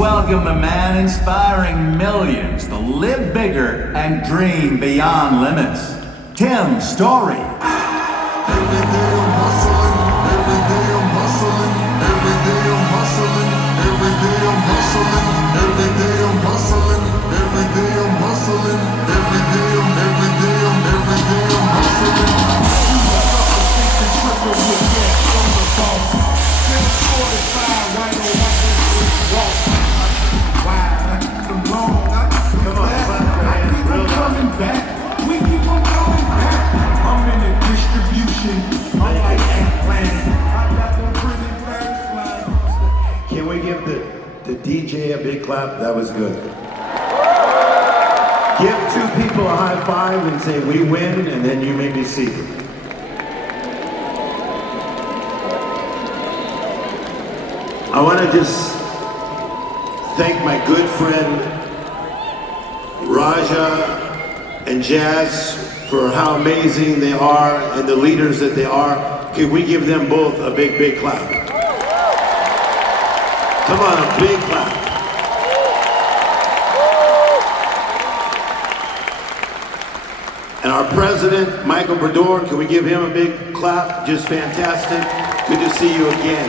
welcome the man inspiring millions to live bigger and dream beyond limits, Tim Storey. Every day I'm hustling, every day I'm hustling, every day I'm hustling, every day I'm hustling, every day I'm hustling, every day I'm hustling, every day I'm hustling. You wake up a stinking triple with that from the boss. 1045 white on white walk. Wow, I'm long. Come on, I keep on coming back. We keep on coming back. I'm in the distribution. I'm like Ant-Man. I got them pretty birds flying. Can we give the DJ a big clap? That was good. Give two people a high five and say, we win, and then you may be seated. I want to just thank my good friend Raja and Jazz for how amazing they are and the leaders that they are. Can we give them both a big, big clap? Come on, a big clap. And our president, Michael Berdor, can we give him a big clap? Just fantastic. Good to see you again.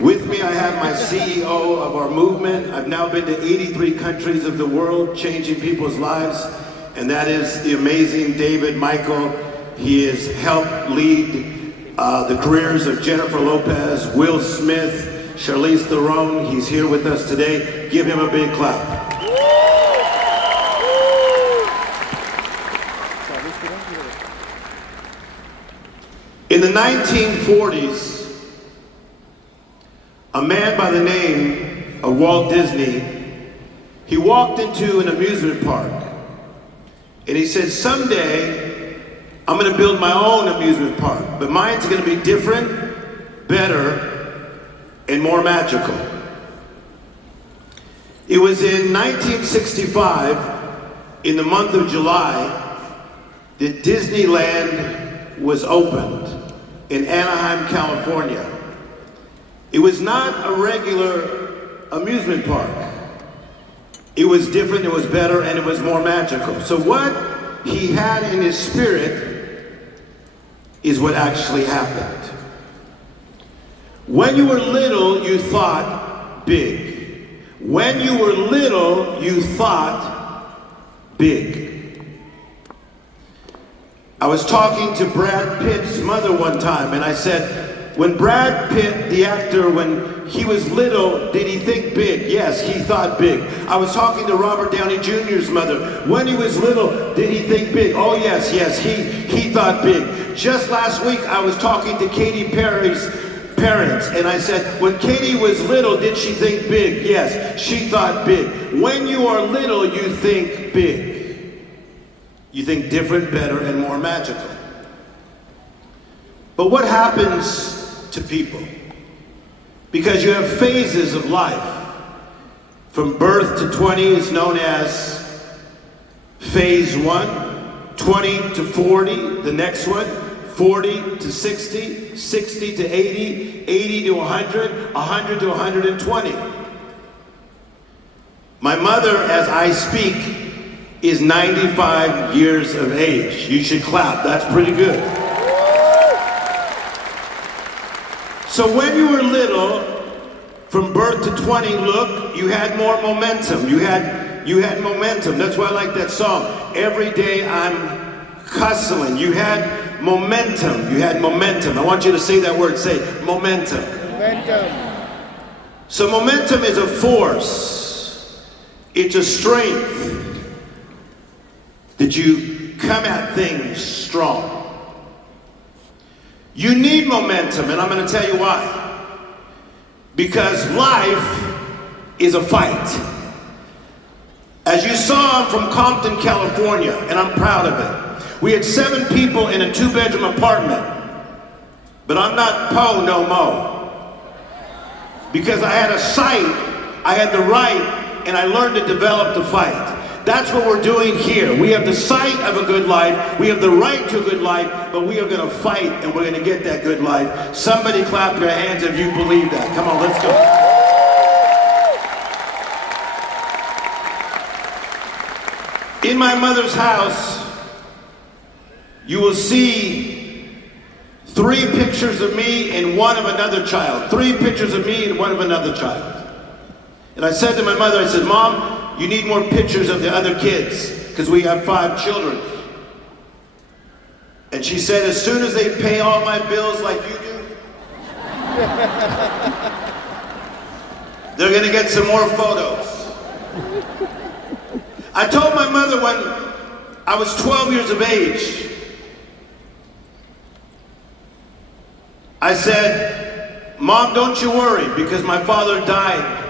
With me, I have my CEO of our movement. I've now been to 83 countries of the world, changing people's lives, and that is the amazing David Michael. He has helped lead the careers of Jennifer Lopez, Will Smith, Charlize Theron. He's here with us today. Give him a big clap. In the 1940s, a man by the name of Walt Disney, he walked into an amusement park and he said, someday I'm going to build my own amusement park, but mine's going to be different, better, and more magical. It was in 1965, in the month of July, that Disneyland was opened in Anaheim, California. It was not a regular amusement park. It was different, it was better, and it was more magical. So what he had in his spirit is what actually happened. When you were little, you thought big. When you were little, you thought big. I was talking to Brad Pitt's mother one time, and I said, when Brad Pitt, the actor, when he was little, did he think big? Yes, he thought big. I was talking to Robert Downey Jr.'s mother. When he was little, did he think big? Oh yes, he thought big. Just last week, I was talking to Katy Perry's parents, and I said, when Katy was little, did she think big? Yes, she thought big. When you are little, you think big. You think different, better, and more magical. But what happens to people? Because you have phases of life. From birth to 20 is known as phase 1, 20 to 40, the next one, 40 to 60, 60 to 80, 80 to 100, 100 to 120. My mother, as I speak, is 95 years of age. You should clap, that's pretty good. So when you were little, from birth to 20, look, you had more momentum. You had momentum. That's why I like that song. Every day I'm hustling. You had momentum. You had momentum. I want you to say that word. Say momentum. Momentum. So momentum is a force. It's a strength that you come at things strong. You need momentum, and I'm going to tell you why. Because life is a fight. As you saw, I'm from Compton, California, and I'm proud of it. We had 7 people in a 2-bedroom apartment, but I'm not po no mo. Because I had a sight, I had the right, and I learned to develop the fight. That's what we're doing here. We have the sight of a good life. We have the right to a good life, but we are going to fight and we're going to get that good life. Somebody clap your hands if you believe that. Come on, let's go. In my mother's house, you will see 3 pictures of me and one of another child. 3 pictures of me and one of another child. And I said to my mother, I said, Mom, you need more pictures of the other kids, because we have 5 children. And she said, as soon as they pay all my bills like you do, they're gonna get some more photos. I told my mother when I was 12 years of age, I said, Mom, don't you worry, because my father died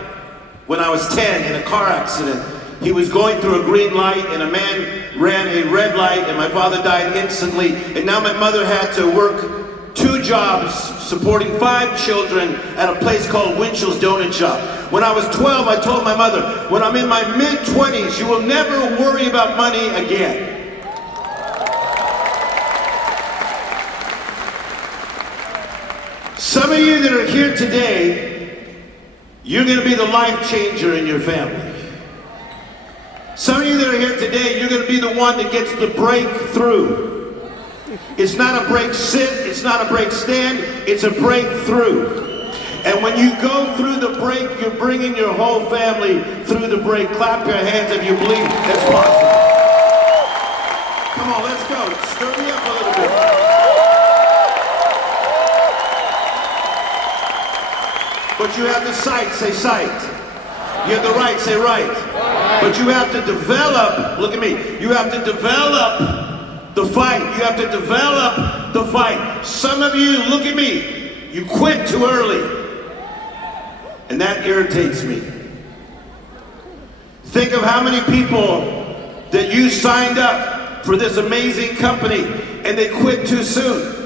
when I was 10 in a car accident. He was going through a green light and a man ran a red light and my father died instantly. And now my mother had to work 2 jobs supporting 5 children at a place called Winchell's Donut Shop. When I was 12, I told my mother, when I'm in my mid-20s, you will never worry about money again. Some of you that are here today, you're going to be the life changer in your family. Some of you that are here today, you're going to be the one that gets the breakthrough. It's not a break sit, it's not a break stand, it's a breakthrough. And when you go through the break, you're bringing your whole family through the break. Clap your hands if you believe that's possible. Come on, let's go. Stir me up a little bit. But you have the sight, say sight. You have the right, say right. But you have to develop, look at me, you have to develop the fight. You have to develop the fight. Some of you, look at me, you quit too early. And that irritates me. Think of how many people that you signed up for this amazing company and they quit too soon.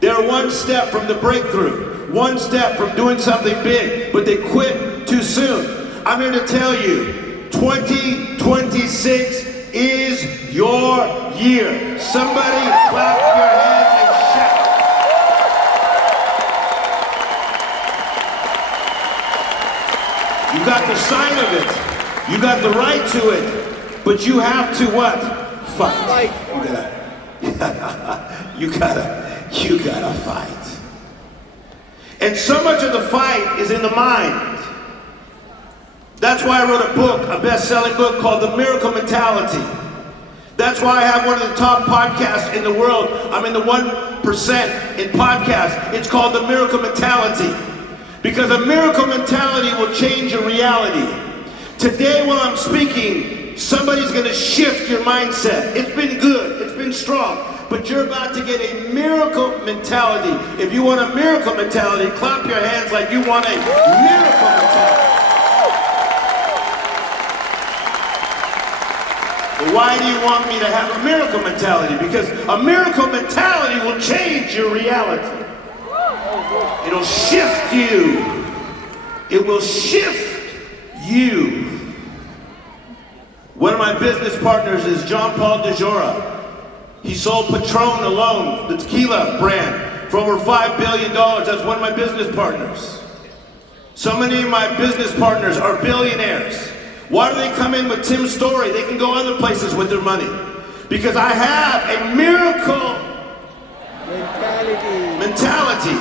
They're one step from the breakthrough. One step from doing something big, but they quit too soon. I'm here to tell you, 2026 is your year. Somebody clap your hands and shout. You got the sign of it. You got the right to it. But you have to what? Fight. You gotta fight. And so much of the fight is in the mind. That's why I wrote a book, a best-selling book called The Miracle Mentality. That's why I have one of the top podcasts in the world. I'm in the 1% in podcasts. It's called The Miracle Mentality. Because a miracle mentality will change your reality. Today while I'm speaking, somebody's gonna shift your mindset. It's been good, it's been strong. But you're about to get a miracle mentality. If you want a miracle mentality, clap your hands like you want a miracle mentality. But why do you want me to have a miracle mentality? Because a miracle mentality will change your reality. It'll shift you. It will shift you. One of my business partners is John Paul DeJora. He sold Patron alone, the tequila brand, for over $5 billion. That's one of my business partners. So many of my business partners are billionaires. Why do they come in with Tim Storey? They can go other places with their money. Because I have a miracle mentality.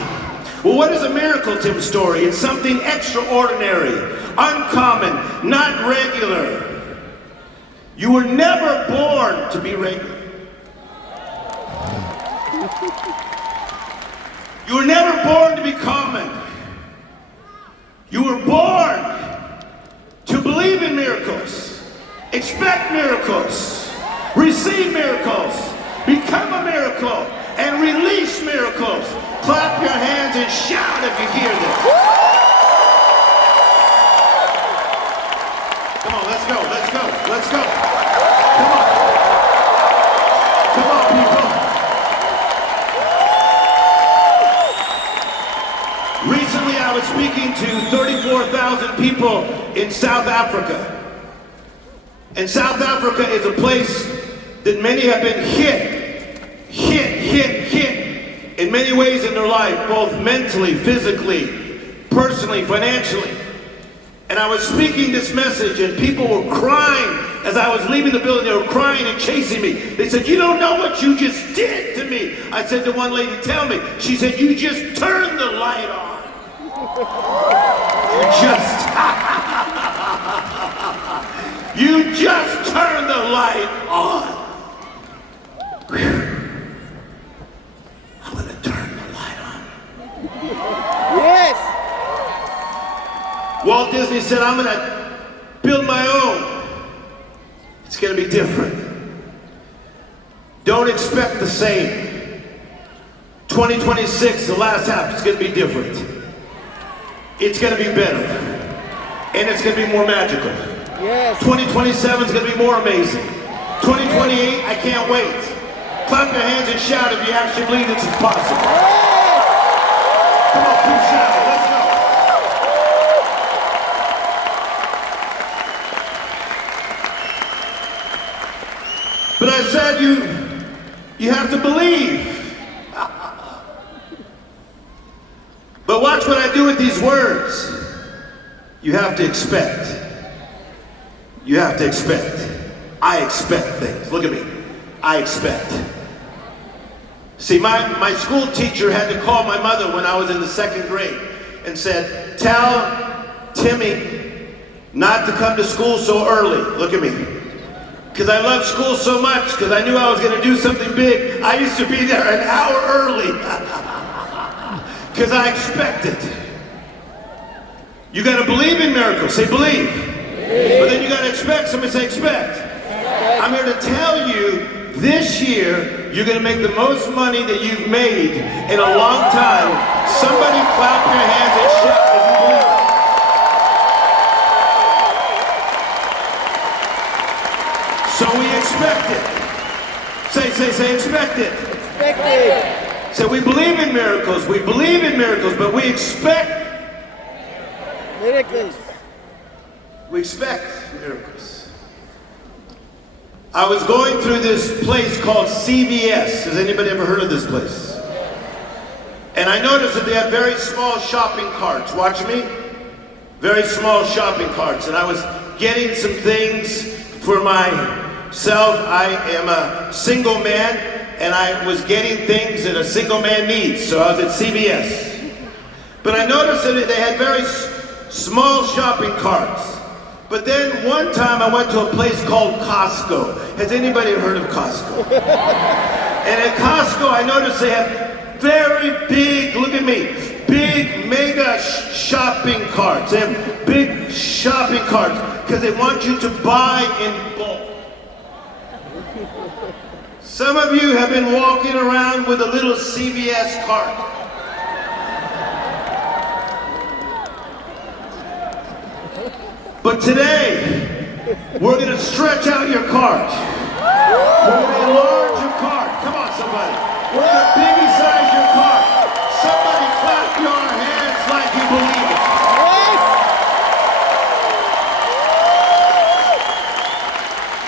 Well, what is a miracle, Tim Storey? It's something extraordinary, uncommon, not regular. You were never born to be regular. You were never born to be common. You were born to believe in miracles, expect miracles, receive miracles, become a miracle, and release miracles. Clap your hands and shout if you hear this. Come on, let's go, let's go, let's go. Come on. Come on, people. Recently, I was speaking to 34,000 people in South Africa. And South Africa is a place that many have been hit in many ways in their life, both mentally, physically, personally, financially. And I was speaking this message and people were crying as I was leaving the building. They were crying and chasing me. They said, "You don't know what you just did to me." I said to one lady, "Tell me." She said, "You just turned the light on." You just turned the light on. Whew. I'm gonna turn the light on. Yes. Walt Disney said, "I'm gonna build my own. It's gonna be different. Don't expect the same. 2026, the last half, it's gonna be different. It's gonna be better. And it's gonna be more magical. Yes. 2027 is gonna be more amazing. 2028, I can't wait. Clap your hands and shout if you actually believe this is possible. Come on, keep shouting, let's go. But I said you have to believe. But watch what I do with these words. You have to expect. You have to expect. I expect things. Look at me. I expect. See, my school teacher had to call my mother when I was in the 2nd grade and said, "Tell Timmy not to come to school so early." Look at me. Because I loved school so much, because I knew I was going to do something big. I used to be there an hour early. Because I expected. You got to believe in miracles. Say believe. But then you got to expect. Somebody say expect. I'm here to tell you, this year, you're going to make the most money that you've made in a long time. Somebody clap your hands and shout if you believe it. So we expect it. Say, expect it. Expect it. So we believe in miracles, but we expect. Miracles. We expect miracles. I was going through this place called CVS. Has anybody ever heard of this place? And I noticed that they have very small shopping carts. Watch me. Very small shopping carts. And I was getting some things for myself. I am a single man, and I was getting things that a single man needs. So I was at CVS. But I noticed that they had very small shopping carts. But then one time I went to a place called Costco. Has anybody heard of Costco? And at Costco I noticed they have very big, look at me, big mega shopping carts. They have big shopping carts because they want you to buy in bulk. Some of you have been walking around with a little CVS cart. But today, we're going to stretch out your cart. We're going to enlarge your cart. Come on, somebody. We're going to biggie size your cart. Somebody clap your hands like you believe it. Yes.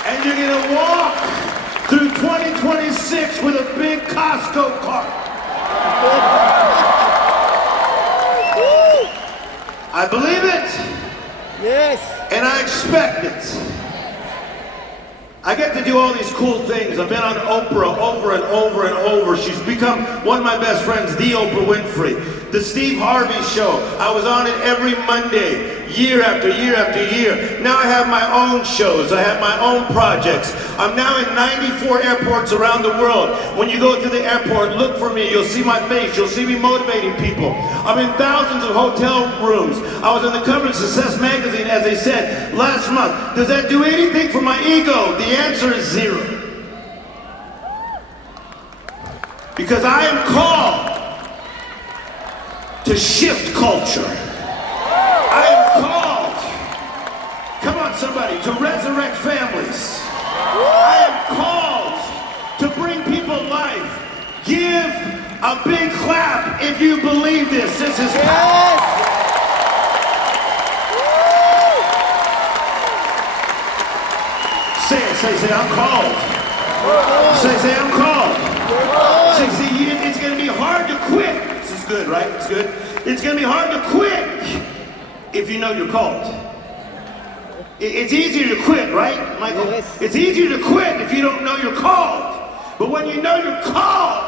And you're going to walk through 2026 with a big Costco cart. I believe it. Yes. And I expect it. I get to do all these cool things. I've been on Oprah over and over and over. She's become one of my best friends, the Oprah Winfrey. The Steve Harvey Show. I was on it every Monday, year after year after year. Now I have my own shows. I have my own projects. I'm now in 94 airports around the world. When you go to the airport, look for me. You'll see my face. You'll see me motivating people. I'm in thousands of hotel rooms. I was on the cover of Success Magazine, as I said, last month. Does that do anything for my ego? The answer is zero. Because I am called to shift culture. I am called, come on somebody, to resurrect families. I am called to bring people life. Give a big clap if you believe this. This is power. Say, I'm called. Say, I'm called. See, it's going to be hard to quit. This is good, right? It's good. It's going to be hard to quit if you know you're called. It's easier to quit, right, Michael? Yes. It's easier to quit if you don't know you're called. But when you know you're called,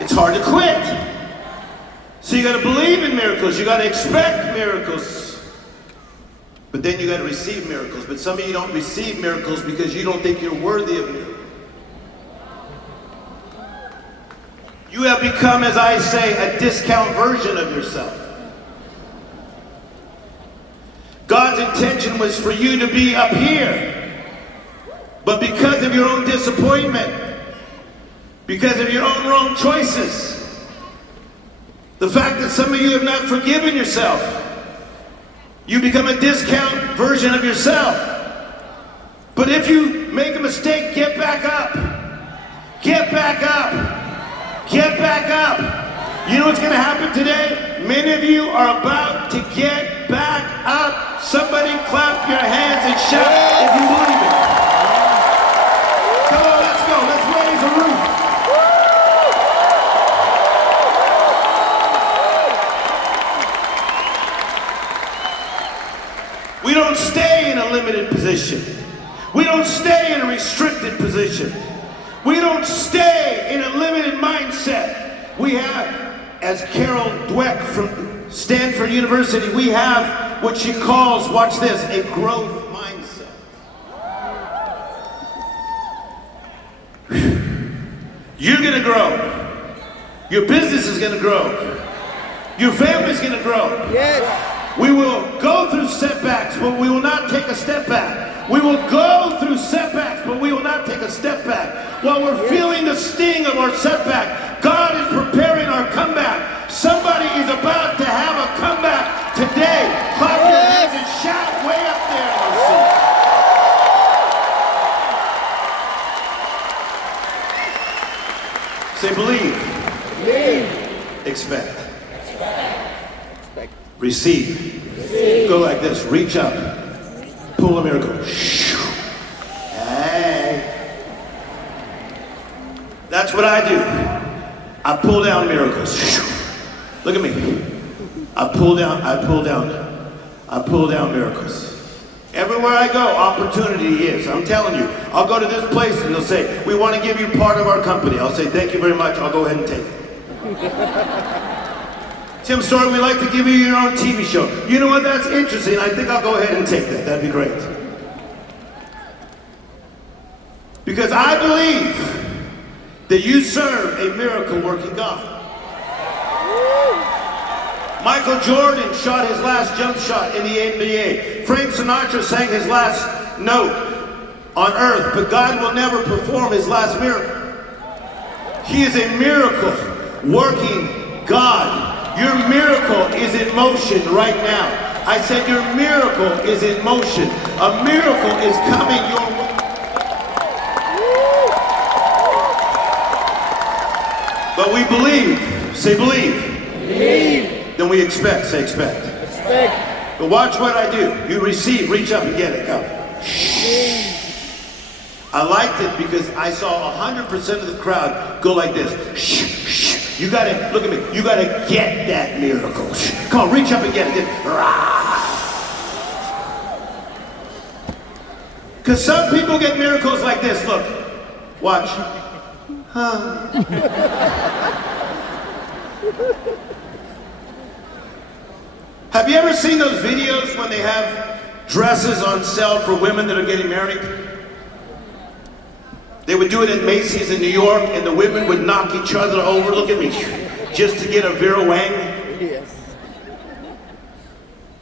it's hard to quit. So you got to believe in miracles. You got to expect miracles. But then you got to receive miracles. But some of you don't receive miracles because you don't think you're worthy of miracles. You have become, as I say, a discount version of yourself. God's intention was for you to be up here. But because of your own disappointment, because of your own wrong choices, the fact that some of you have not forgiven yourself, you become a discount version of yourself. But if you make a mistake, get back up. Get back up. Get back up. You know what's going to happen today? Many of you are about to get back up. Somebody clap your hands and shout if you believe it. Come on, let's go. Let's raise the roof. We don't stay in a limited position. We don't stay in a restricted position. We don't stay in a limited mindset. We have, as Carol Dweck from Stanford University, we have what she calls, watch this, a growth mindset. You're gonna grow. Your business is gonna grow. Your family's gonna grow. Yes. We will go through setbacks, but we will not take a step back. We will go through setbacks, but we will not take a step back. While we're feeling the sting of our setback, God is preparing our comeback. Somebody is about to have a comeback today. Clap your hands and shout way up there in the seat. Say believe. Believe. Expect. Expect. Receive. Go like this. Reach up. Pull a miracle. Hey. That's what I do. I pull down miracles. Look at me. I pull down miracles. Everywhere I go, opportunity is. I'm telling you. I'll go to this place and they'll say, we want to give you part of our company. I'll say, thank you very much. I'll go ahead and take it. Tim Storey, we'd like to give you your own TV show. You know what? That's interesting. I think I'll go ahead and take that. That'd be great. Because I believe that you serve a miracle-working God. Michael Jordan shot his last jump shot in the NBA. Frank Sinatra sang his last note on earth, but God will never perform his last miracle. He is a miracle-working God. Your miracle is in motion right now. I said your miracle is in motion. A miracle is coming your way. But we believe. Say believe. Believe. Then we expect. Say expect. Expect. But watch what I do. You receive. Reach up and get it. Come. I liked it because I saw 100% of the crowd go like this. You gotta, look at me, you gotta get that miracle. Come on, reach up and get it. Because some people get miracles like this. Look, watch. Have you ever seen those videos when they have dresses on sale for women that are getting married? They would do it at Macy's in New York, and the women would knock each other over, look at me, just to get a Vera Wang. Yes.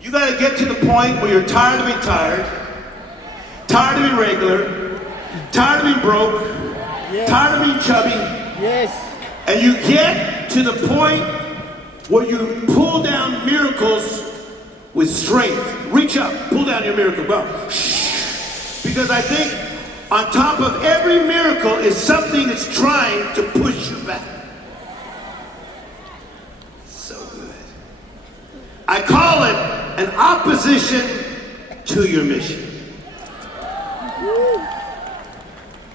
You gotta get to the point where you're tired of being tired of being regular, tired of being broke, tired of being chubby. Yes. And you get to the point where you pull down miracles with strength. Reach up, pull down your miracle, bro. Because I think on top of every miracle is something that's trying to push you back. So good. I call it an opposition to your mission.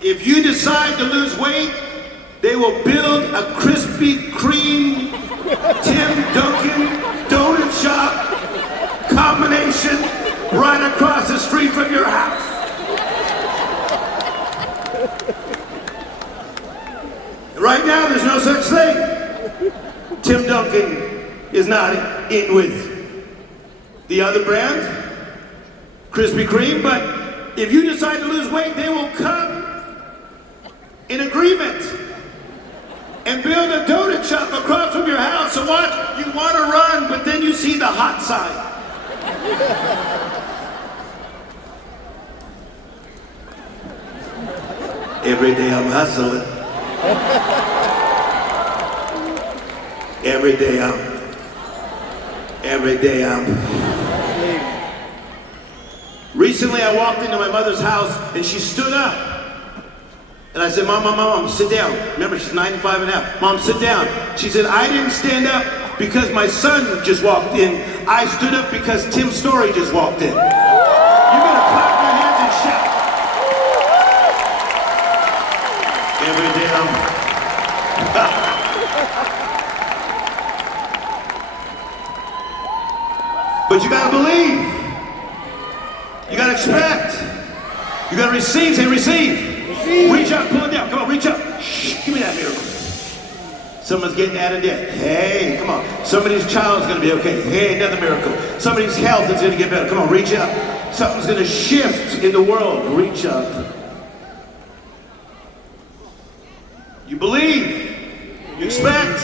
If you decide to lose weight, they will build a Krispy Kreme, Tim Duncan donut shop combination right across the street from your house. Right now, there's no such thing. Tim Duncan is not in with the other brand, Krispy Kreme, but if you decide to lose weight, they will come in agreement and build a donut shop across from your house. So what? You want to run, but then you see the hot side. Every day I'm hustling. Every day I'm. Recently I walked into my mother's house and she stood up. And I said, Mom, sit down. Remember, she's 95 and a half. Mom, sit down. She said, I didn't stand up because my son just walked in. I stood up because Tim Storey just walked in. You better clap your hands and shout. Every day I'm. But you gotta believe. You gotta expect. You gotta receive. Say receive. Reach up, pull it down. Come on, reach up. Shh, give me that miracle. Someone's getting out of debt. Hey, come on. Somebody's child's gonna be okay. Hey, another miracle. Somebody's health is gonna get better. Come on, reach up. Something's gonna shift in the world. Reach up. You believe. You expect.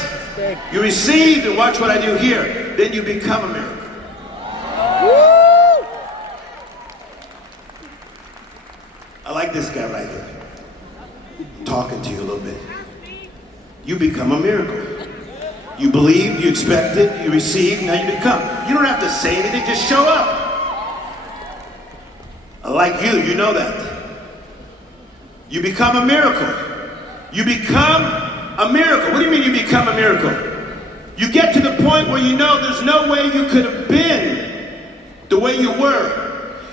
You receive, and watch what I do here. Then you become a miracle. I like this guy right here. Talking to you a little bit. You become a miracle. You believe, you expect it, you receive, now you become. You don't have to say anything, just show up. I like you, you know that. You become a miracle. You become a miracle. What do you mean you become a miracle? You get to the point where you know there's no way you could have been the way you were.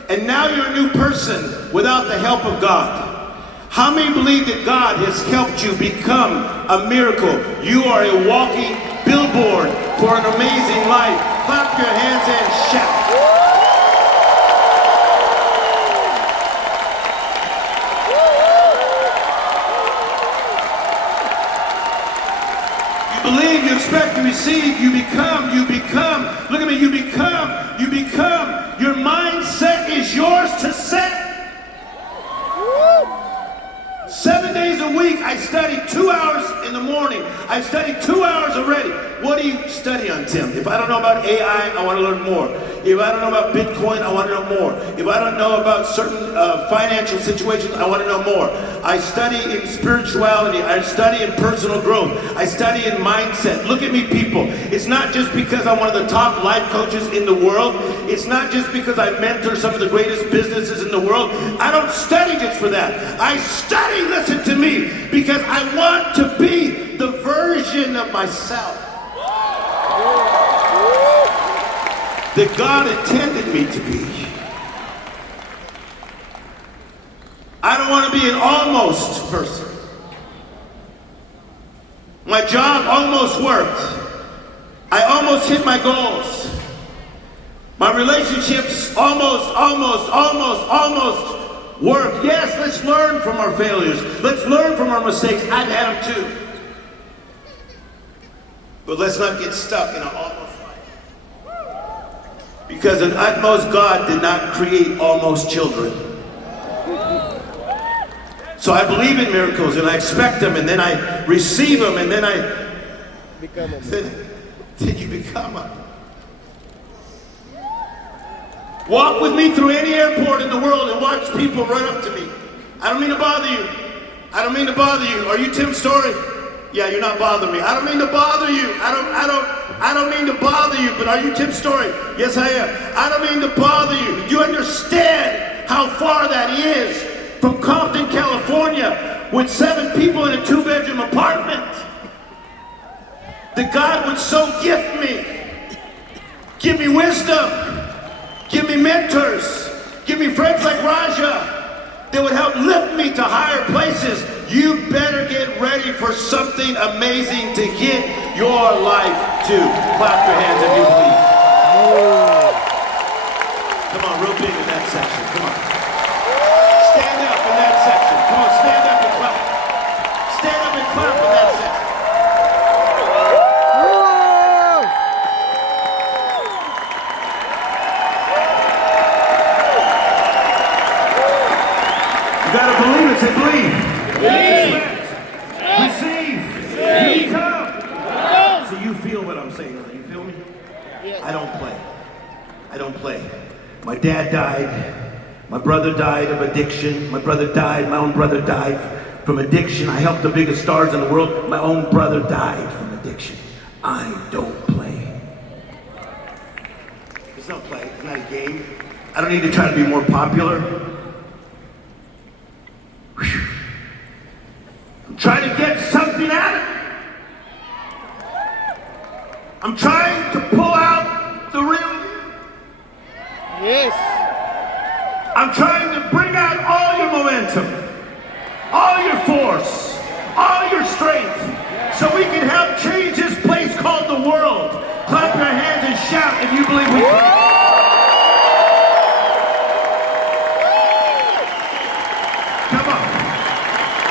And now you're a new person without the help of God. How many believe that God has helped you become a miracle? You are a walking billboard for an amazing life. Clap your hands and shout. You believe, you expect, you receive, you become. Look at me, you become. Your mindset is yours to set. 7 days a week, I study 2 hours in the morning. I've studied 2 hours already. What do you study on, Tim? If I don't know about AI, I want to learn more. If I don't know about Bitcoin, I want to know more. If I don't know about certain financial situations, I want to know more. I study in spirituality. I study in personal growth. I study in mindset. Look at me, people. It's not just because I'm one of the top life coaches in the world. It's not just because I mentor some of the greatest businesses in the world. I don't study just for that. I study, listen to me, because I want to be the version of myself that God intended me to be. I don't want to be an almost person. My job almost worked. I almost hit my goals. My relationships almost worked. Yes, let's learn from our failures. Let's learn from our mistakes. I've had them too. But let's not get stuck in an almost life. Because an utmost God did not create almost children. So I believe in miracles and I expect them and then I receive them and then then you become them. Walk with me through any airport in the world and watch people run up to me. I don't mean to bother you. Are you Tim Storey? Yeah, you're not bothering me. I don't mean to bother you. I don't mean to bother you, but are you Tim Storey? Yes, I am. I don't mean to bother you. Do you understand how far that is from Compton, California, with 7 people in a 2-bedroom apartment? That God would so gift me. Give me wisdom. Give me mentors. Give me friends like Raja that would help lift me to higher places. You better get ready for something amazing to hit your life too. Clap your hands if you please. Come on, real big in that section. Come on. Stand up in that section. Come on, stand up and clap. Stand up and clap in that section. You gotta believe it. Say believe. Expect. Receive. Become. So you feel what I'm saying. You feel me? Yes. I don't play. I don't play. My dad died. My brother died of addiction. My brother died. My own brother died from addiction. I helped the biggest stars in the world. My own brother died from addiction. I don't play. It's not play. It's not a game. I don't need to try to be more popular. I'm trying to get something out of it. I'm trying to pull out the real. Yes. I'm trying to bring out all your momentum, all your force, all your strength, so we can help change this place called the world. Clap your hands and shout if you believe we can. Come on.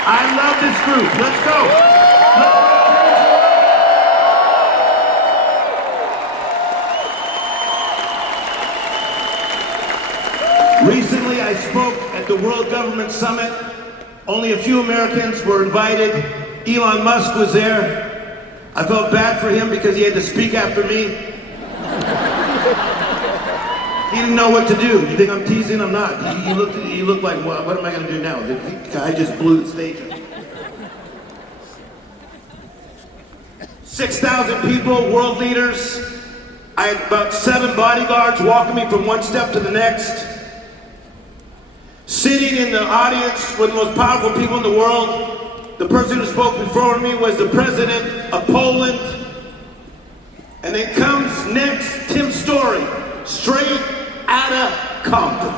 I love this group. Let's go. Recently, I spoke at the World Government Summit. Only a few Americans were invited. Elon Musk was there. I felt bad for him because he had to speak after me. He didn't know what to do. You think I'm teasing? I'm not. He looked like, well, what am I going to do now? The guy just blew the stage up. 6,000 people, world leaders. I had about 7 bodyguards walking me from one step to the next. Sitting in the audience with the most powerful people in the world, the person who spoke before me was the president of Poland. And then comes next Tim Storey, straight out of Compton.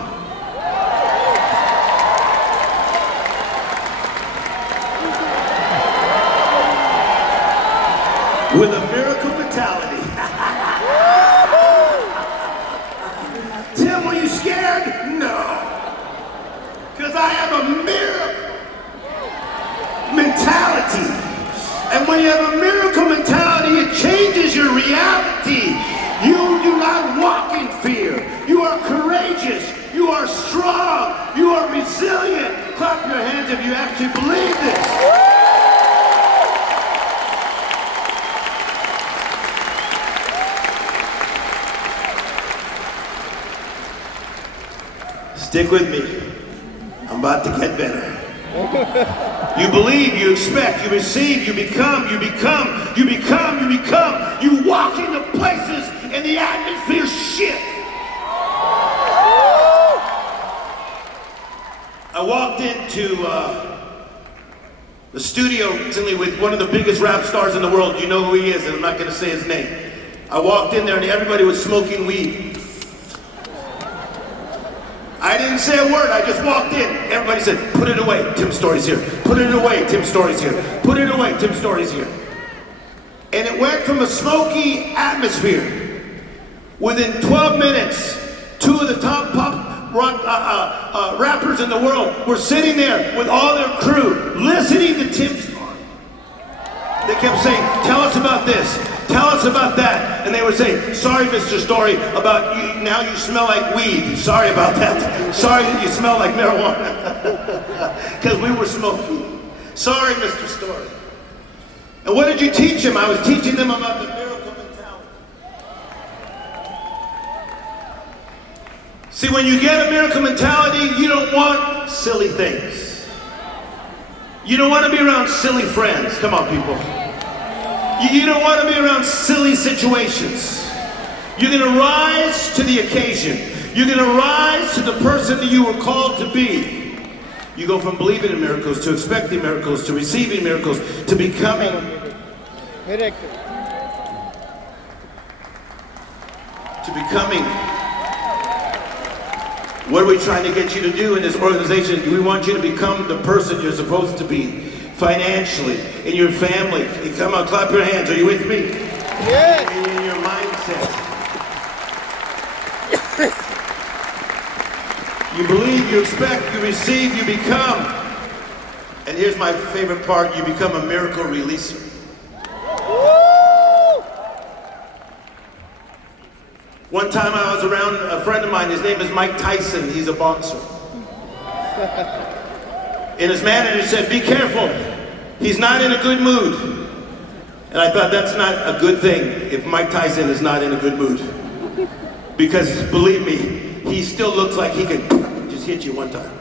With a miracle mentality. Tim, were you scared? No. Because I have a miracle mentality. And when you have a miracle mentality, it changes your reality. You do not walk in fear. You are courageous. You are strong. You are resilient. Clap your hands if you actually believe this. Stick with me. I'm about to get better. You believe, you expect, you receive, you become, you become, you become, you become. You walk into places and the atmosphere shift. I walked into the studio recently with one of the biggest rap stars in the world. You know who he is, and I'm not going to say his name. I walked in there and everybody was smoking weed. I didn't say a word, I just walked in. Everybody said, put it away, Tim Storey's here. Put it away, Tim Storey's here. Put it away, Tim Storey's here. And it went from a smoky atmosphere. Within 12 minutes, 2 of the top pop rock rappers in the world were sitting there with all their crew, listening to Tim Storey. They kept saying, tell us about this, tell us about that. And they were saying, sorry, Mr. Storey, about you, now you smell like weed. Sorry about that. Sorry that you smell like marijuana. Because we were smoking. Sorry, Mr. Storey. And what did you teach them? I was teaching them about the miracle mentality. See, when you get a miracle mentality, you don't want silly things. You don't want to be around silly friends. Come on, people. You don't want to be around silly situations. You're going to rise to the occasion. You're going to rise to the person that you were called to be. You go from believing in miracles to expecting miracles to receiving miracles to becoming Miracle. What are we trying to get you to do in this organization? We want you to become the person you're supposed to be, financially, in your family. Come on, clap your hands. Are you with me? Yes. In your mindset. You believe, you expect, you receive, you become. And here's my favorite part, you become a miracle releaser. One time I was around a friend of mine, his name is Mike Tyson, he's a boxer. And his manager said, be careful, he's not in a good mood. And I thought that's not a good thing if Mike Tyson is not in a good mood. Because believe me, he still looks like he could just hit you one time.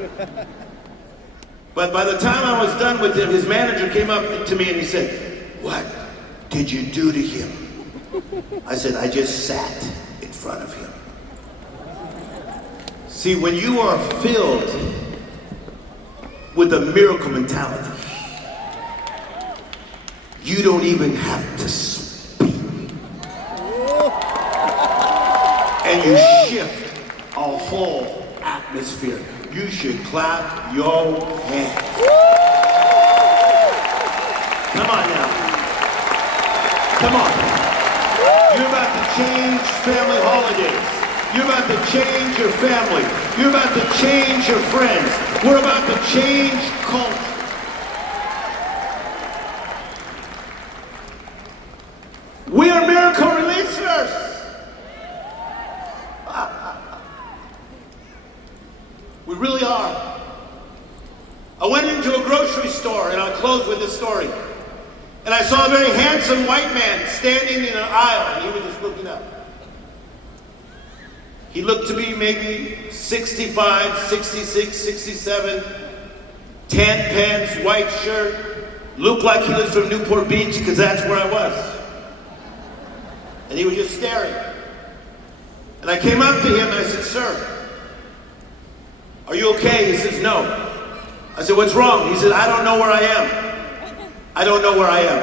But by the time I was done with him, his manager came up to me and he said, what did you do to him? I said, I just sat in front of him. See, when you are filled with a miracle mentality, you don't even have to speak. And you shift a whole atmosphere. You should clap your hands. Come on now. Come on. You're about to change family holidays. You're about to change your family. You're about to change your friends. We're about to change culture. We are miracle releasers. We really are. I went into a grocery store, and I'll close with this story. And I saw a very handsome white man standing in an aisle, and he was just looking up. He looked to be maybe 65, 66, 67, tan pants, white shirt, looked like he was from Newport Beach, because that's where I was. And he was just staring. And I came up to him and I said, sir, are you okay? He says, no. I said, what's wrong? He said, I don't know where I am. I don't know where I am.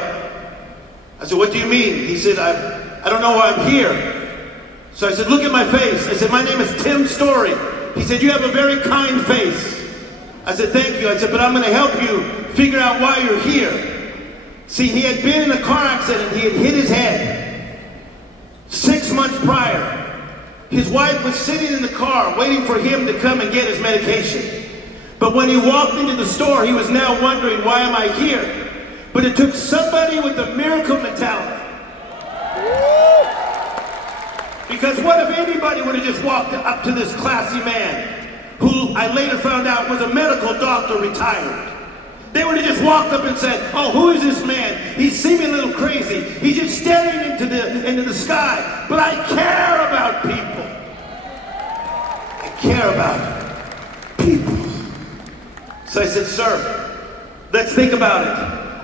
I said, what do you mean? He said, I don't know why I'm here. So I said, look at my face. I said, my name is Tim Storey. He said, you have a very kind face. I said, thank you. I said, but I'm going to help you figure out why you're here. See, he had been in a car accident. He had hit his head 6 months prior. His wife was sitting in the car waiting for him to come and get his medication. But when he walked into the store, he was now wondering, why am I here? But it took somebody with a miracle mentality. Because what if anybody would have just walked up to this classy man, who I later found out was a medical doctor retired? They would have just walked up and said, oh, who is this man? He's seeming a little crazy. He's just staring into the sky. But I care about people. I care about people. So I said, sir, let's think about it.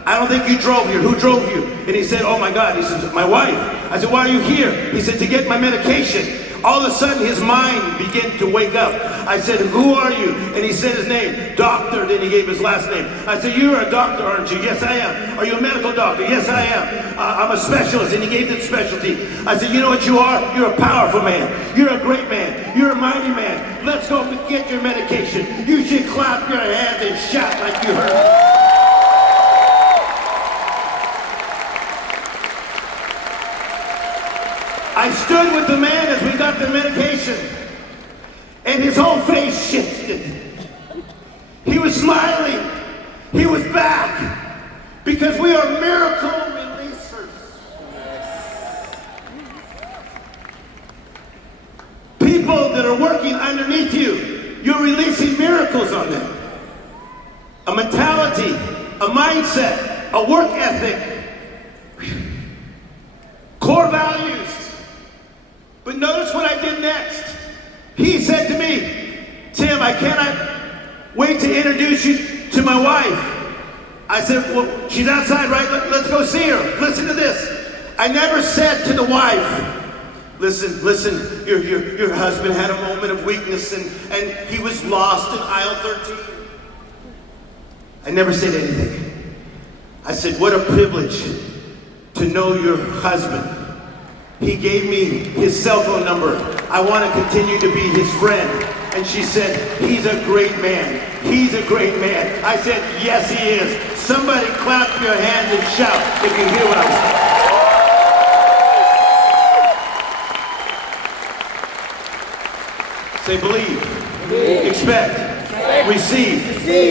I don't think you drove here. Who drove you? And he said, oh my God. He says, my wife. I said, why are you here? He said, to get my medication. All of a sudden, his mind began to wake up. I said, who are you? And he said his name, doctor, then he gave his last name. I said, you're a doctor, aren't you? Yes, I am. Are you a medical doctor? Yes, I am. I'm a specialist, and he gave the specialty. I said, you know what you are? You're a powerful man. You're a great man. You're a mighty man. Let's go get your medication. You should clap your hands and shout like you heard me. I stood with the man as we got the medication, and his whole face shifted. He was smiling. He was back, because we are miracle releasers. People that are working underneath you, you're releasing miracles on them. A mentality, a mindset, a work ethic, core values. But notice what I did next. He said to me, Tim, I cannot wait to introduce you to my wife. I said, well, she's outside, right? Let's go see her. Listen to this. I never said to the wife, listen, your husband had a moment of weakness and he was lost in aisle 13. I never said anything. I said, what a privilege to know your husband. He gave me his cell phone number. I want to continue to be his friend. and she said, he's a great man. He's a great man. I said, yes, he is. Somebody clap your hands and shout if you hear what I'm saying. Say believe, expect, receive,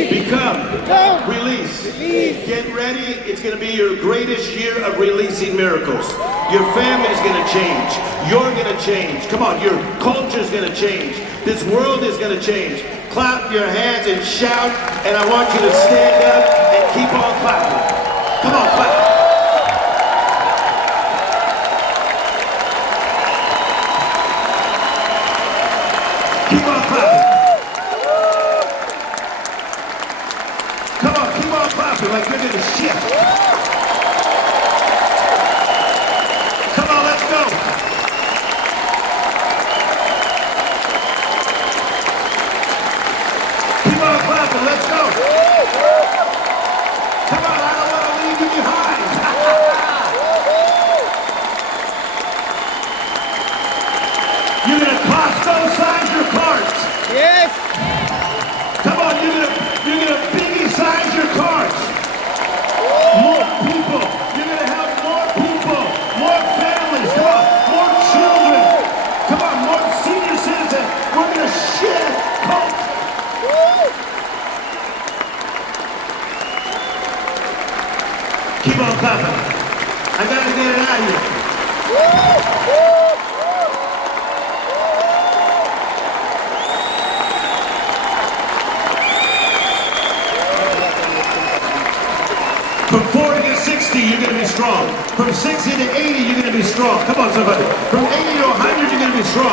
become, release. Get ready. It's going to be your greatest year of releasing miracles. Your family's going to change. You're going to change. Come on, your culture's going to change. This world is going to change. Clap your hands and shout, and I want you to stand up and keep on clapping. Come on, clap. Keep on clapping. Come on, keep on clapping like you're going to shift. Come on, let's go. Keep on clapping, let's go. Come on, I don't want to leave you behind. You're going to Costco size your carts. Yes. Come on, you're gonna biggie size your carts. More people. You're gonna help more people, more families. Come on, more children. Come on, more senior citizens. We're gonna shift culture. Keep on clapping. I gotta get it out of here. From 40 to 60, you're going to be strong. From 60 to 80, you're going to be strong. Come on, somebody. From 80 to 100, you're going to be strong.